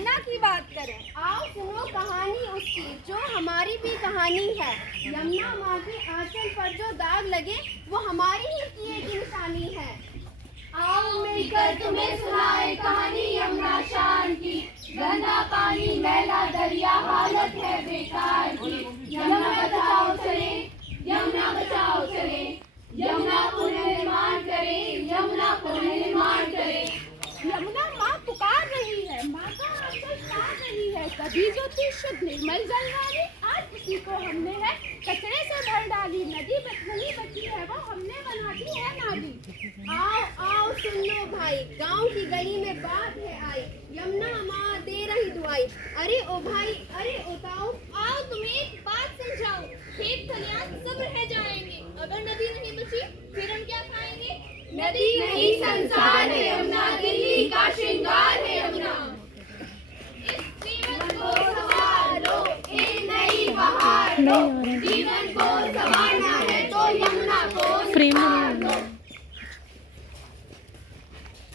यमुना की बात करें। आओ सुनो कहानी उसकी, जो हमारी भी कहानी है। यमुना माँ के आंचल पर जो दाग लगे, वो हमारी ही किए की निशानी है। आओ मिलकर तुम्हें सुनाए कहानी यमुना शान की। गंदा पानी मैला दरिया, हालत है बेकार की। यमुना बचाओ चले, यमुना बचाओ चले, यमुना पुनर्निर्माण करें, यमुना पुनर्निर्माण करें। यमुना माँ पुकार रही है, माँ का आंचल तार रही है। कभी जो थी शुद्ध निर्मल जल वाली, आज उसी को हमने है कचरे से भर डाली। नदी नहीं बची है, वो हमने बना दी है नाली। आओ आओ सुन लो भाई, गांव की गली में बात है आई। यमुना माँ दे रही दुआई। अरे ओ भाई, अरे ओ ताऊ, आओ तुम्हें एक बात समझाओ। खेत खलियान सब रह जाएंगे, अगर नदी नहीं बची फिर हम क्या खाएंगे। नदी नहीं संसार है यमुना, दिल्ली का श्रृंगार है यमुना। इस जीवन को संवार लो, एक नई बहार लो। जीवन को संवारना है तो यमुना को संवार लो।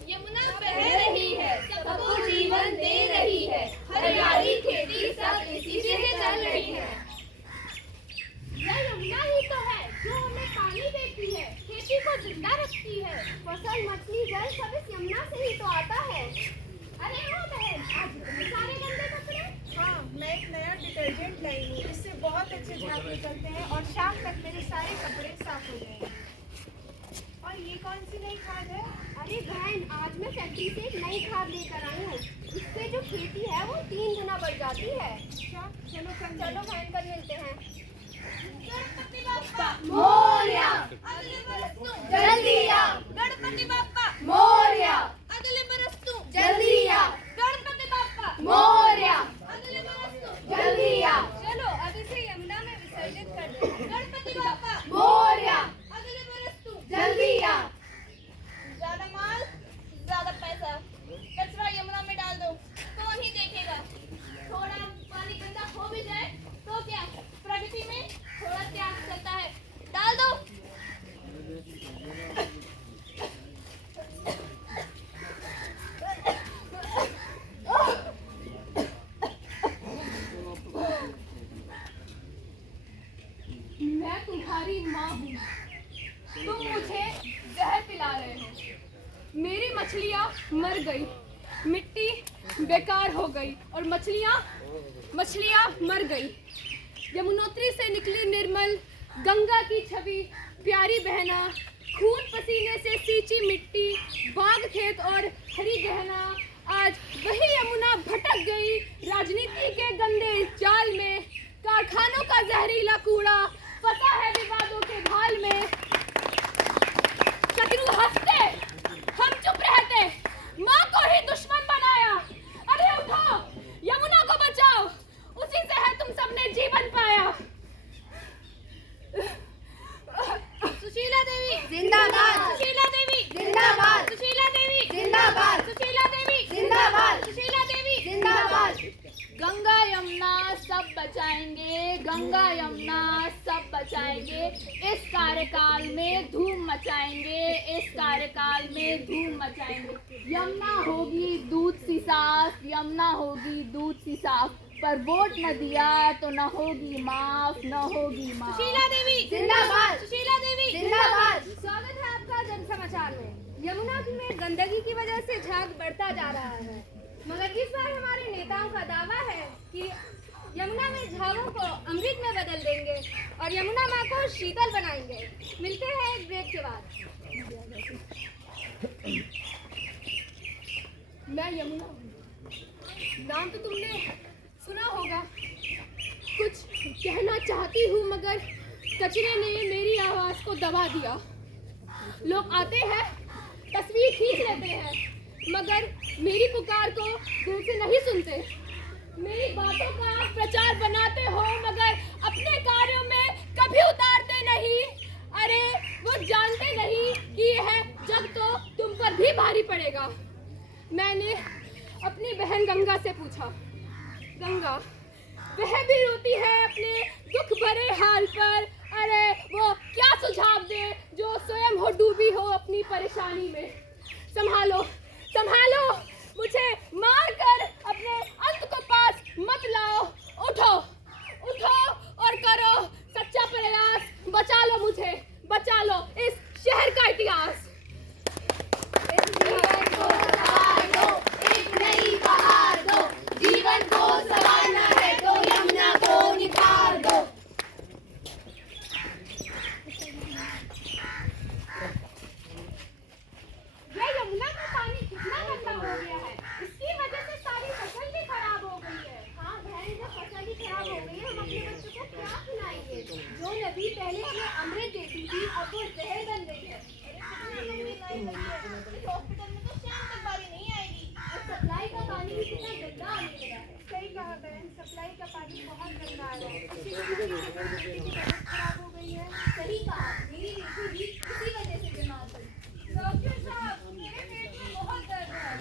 यमुना बह रही है, सबको जीवन दे रही है। हरियाली खेती सब इसी से चल रही है। यह यमुना ही तो है जो हमें पानी देती है, खेती को जिंदा रखती है। फसल मछली जल सब इस यमुना से ही तो आता है। अरे वो बहन, आज इतने सारे गंदे कपड़े। हाँ, मैं एक नया डिटर्जेंट लाई हूँ, इससे बहुत अच्छे झाग निकलते हैं और शाम तक मेरे सारे कपड़े साफ हो जाएंगे। और ये कौन सी नई खाद है? अरे बहन, आज मैं फैक्ट्री से एक नई खाद लेकर आई हूँ। इससे जो खेती है वो 3 गुना बढ़ जाती है। अच्छा, चलो बहन, कल मिलते हैं। गणपति बाप्पा मोरया, अगले बरस तू जल्दी आ। गणपति बाप्पा मोरया, अगले बरस तू जल्दी आ। गणपति बाप्पा मोरया, अगले बरस तू जल्दी आ। चलो अब इसे यमुना में विसर्जित कर दो। गणपति बाप्पा मोरया, अगले बरस तू जल्दी आ। ज्यादा माल ज्यादा पैसा, कचरा यमुना में डाल दो, कौन ही देखेगा। थोड़ा पानी गंदा हो भी जाए तो क्या, प्रगति में थोड़ा त्याग चलता है, डाल दो। मैं तुम्हारी माँ हूँ, तुम मुझे जहर पिला रहे हो। मेरी मछलियाँ मर गई, मिट्टी बेकार हो गई और मछलियाँ मर गई। यमुनोत्री से निकली निर्मल गंगा की छवि, प्यारी बहना, खून पसीने से सींची मिट्टी, बाग खेत और हरी गहना। आज वही यमुना भटक गई राजनीति के गंदे जाल में। कारखानों का जहरीला कूड़ा फंसा है विवादों के भाल में। शत्रु हंसते, हम चुप रहते, माँ को ही दुश्मन बनाया। अरे उठो, यमुना को बचाओ, उसी से है तुम सबने जीवन पाया। सुशीला देवी जिंदाबाद, सुशीला देवी जिंदाबाद, सुशीला देवी जिंदाबाद, सुशीला देवी जिंदाबाद, सुशीला देवी जिंदाबाद। गंगा यमुना सब बचाएंगे, गंगा यमुना सब बचाएंगे। इस कार्यकाल में धूम मचाएंगे, इस कार्यकाल में धूम मचाएंगे। यमुना होगी दूध सी साफ, यमुना होगी दूध सी साफ, पर वोट न दिया तो न होगी माफ, न होगी माफ। सुशीला देवी जिंदाबाद, सुशीला देवी जिंदाबाद। स्वागत है आपका जन समाचार में। यमुना में गंदगी की वजह से झाग बढ़ता जा रहा है, मगर इस बार हमारे नेताओं का दावा है कि यमुना में झागों को अमृत में बदल देंगे और यमुना माँ को शीतल बनाएंगे। मिलते हैं एक ब्रेक के बाद। मैं यमुना हूँ, नाम तो तुमने सुना होगा। कुछ कहना चाहती हूँ मगर कचरे ने मेरी आवाज को दबा दिया। लोग आते हैं, तस्वीर खींच लेते हैं, मगर मेरी पुकार को दिल से नहीं सुनते। मेरी बातों का प्रचार बनाते हो मगर अपने कार्यों में कभी उतारते नहीं। अरे वो जानते नहीं कि यह जग तो तुम पर भी भारी पड़ेगा। मैंने अपनी बहन गंगा से पूछा, गंगा वह भी रोती है अपने दुख भरे हाल पर। अरे वो क्या सुझाव दे जो स्वयं हो डूबी हो अपनी परेशानी में। संभालो संभालो, मुझे मार कर अपने कितना गंदा आने लगा है। सही कहा बहन, सप्लाई का पानी बहुत गंदा आ रहा है। इसी वजह से बच्चे की तबीयत खराब हो गई है। सही कहा, मेरी बेटी भी इसी वजह से बीमार पड़ी। डॉक्टर साहब, मेरे पेट में बहुत दर्द है।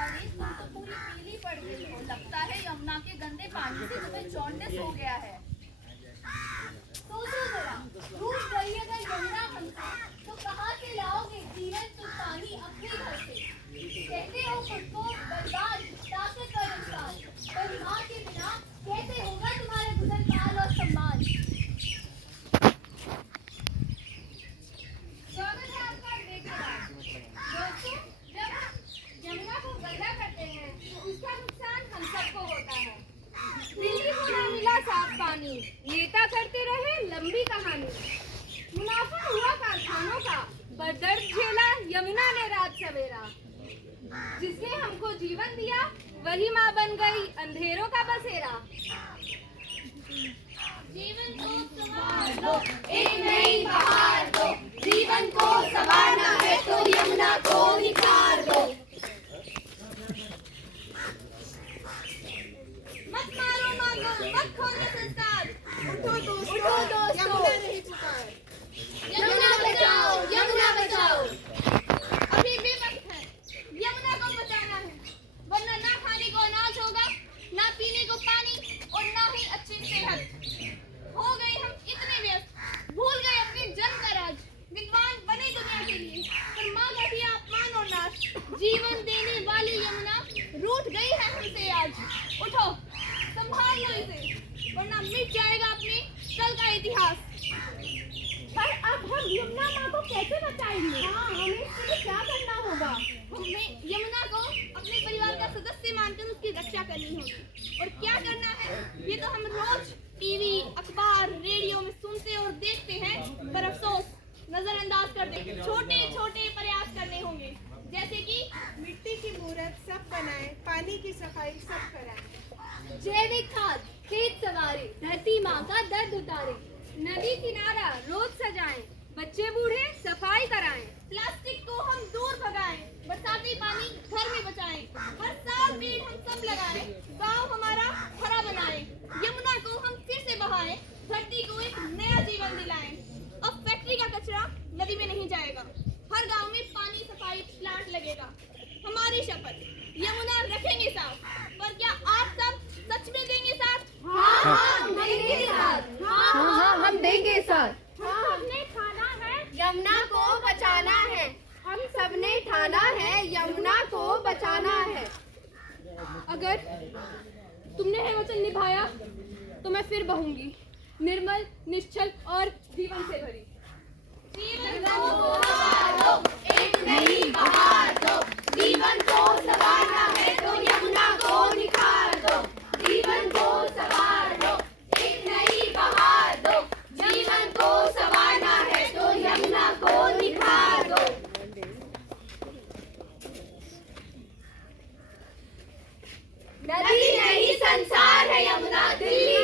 अरे तुम तो पूरी पीली पड़ गई हो, लगता है यमुना के गंदे पानी से तुम्हें जॉन्डिस हो गया है। सोचो जरा, रूठ गई अगर यमुना हमसे, तो कहाँ से लाओगे जीवन तुम पानी अपने घर से। कहते हो खुद को बर्बाद ताकतवर इंसान, पर माँ के बिना कैसे होगा तुम्हारा गुजर काल और सम्मान। स्वागत है आपका बेकरार। दोस्तों, जब हम यमुना को गंदा करते हैं तो उसका नुकसान हम सबको होता है। दिल्ली को ना मिला साफ पानी, नेता करते रहे लंबी कहानी। मुनाफा हुआ कारखानों का, पर दर्द झेला यमुना ने रात सवेरा। जिसने हमको जीवन दिया वही माँ बन गई अंधेरों का बसेरा। जीवन को संवार दो, एक नई बहार दो। जीवन को संवारना है तो यमुना को निखार दो। मत मारो मांगो, मत खोलो संस्कार। उठो दोस्तों, उठो दोस्तों। यमुना नहीं पुकार। यमुना बचाओ, यमुना बचाओ। अभी भी वक्त है, यमुना को बचाना है, वरना ना खाने को अनाज होगा, ना पीने को पानी और ना ही अच्छी सेहत। हो गए हम इतने व्यस्त, भूल गए अपने जन्म का राज। विद्वान बने दुनिया के लिए, पर माँ का दिया अपमान और नाश। जीवन देने वाली यमुना रूठ गई है हमसे आज। उठो, संभाल लो इसे, वरना मिट जाएगा अपने कल का इतिहास। पर अब हम यमुना माँ को कैसे बचाएंगे? हाँ, हमें इसके लिए क्या करना होगा? हमें यमुना को अपने परिवार का सदस्य मानकर उसकी रक्षा करनी होगी। और क्या करना है, ये तो हम रोज टीवी, अखबार, रेडियो में सुनते और देखते हैं, पर अफसोस नजरअंदाज कर देते। छोटे छोटे प्रयास करने होंगे, जैसे कि मिट्टी की मूर्त सब बनाए, पानी की सफाई सब कराए। जैविक खाद खेत सवारे, धरती माँ का दर्द उतारे। नदी किनारा रोज सजाएं, बच्चे बूढ़े सफाई कराएं। प्लास्टिक को हम दूर भगाएं, बरसाती पानी घर में बचाएं। हर साल पेड़ हम सब लगाएं, गांव हमारा हरा बनाएं। यमुना को हम फिर से बहाएं, धरती को एक नया जीवन दिलाएं। अब फैक्ट्री का कचरा नदी में नहीं जाएगा, हर गांव में पानी सफाई प्लांट लगेगा। हमारी शपथ, यमुना रखेंगे साफ। पर क्या आप सब सच में देंगे साथ? हाँ, हम देंगे साथ। हाँ, हम देंगे साथ। हम सबने खाना है, यमुना को बचाना है। हम सबने ठाना है, यमुना को बचाना है। अगर तुमने है वचन निभाया तो मैं फिर बहूंगी, निर्मल, निश्चल और जीवन से भरी। जीवन को संवार दो, एक नई बहार दो। जीवन को संवारना है तो यमुना को निखार दो। जीवन को संवार दो, एक नई बहार दो। जीवन को संवारना है तो यमुना को निखार दो। नदी नहीं संसार है यमुना, दिल्ली